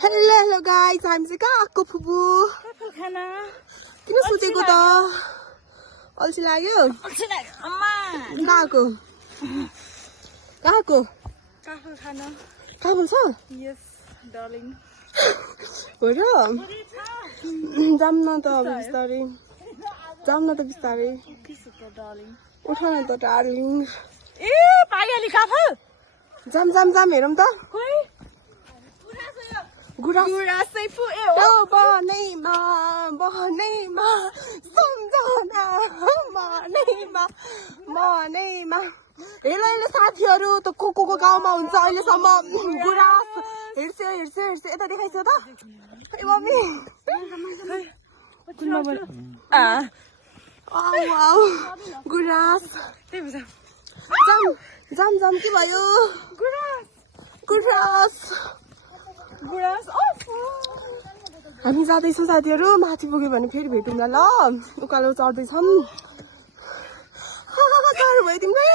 Hello guys, हामी चाहिँ कहाँ आएको फुपू? खाना किन सुतेको त? अल्छी लाग्यो? अम्मा कहाँको? कहाँको? काफल खाना कहाँ बोल्छ? यस डार्लिङ हो र? जाम न त अब बिस्तारै। जाम न त बिस्तारै। डार्लिङ उठ न त डार्लिङ। ए पाइहाली काफल जाम जाम जाम हेरौँ त। खोइ गुरासै पुग्यो बनैमा बनैमा सम्झना मनैमा मनैमा। हेलो हेलो साथीहरू, त को गाउँमा हुन्छ अहिलेसम्म गुरास हेर्छ हेर्छ हेर्छ यता देखाइछ त ए मम्मी गुरास जाम जाम जाम के भयो गुरास गुरास हामी जाँदैछौँ साथीहरू। माथि पुग्यो भने फेरि भेटौँला ल। उकालो चढ्दैछौँ। गाह्रो भयो तिमीलाई।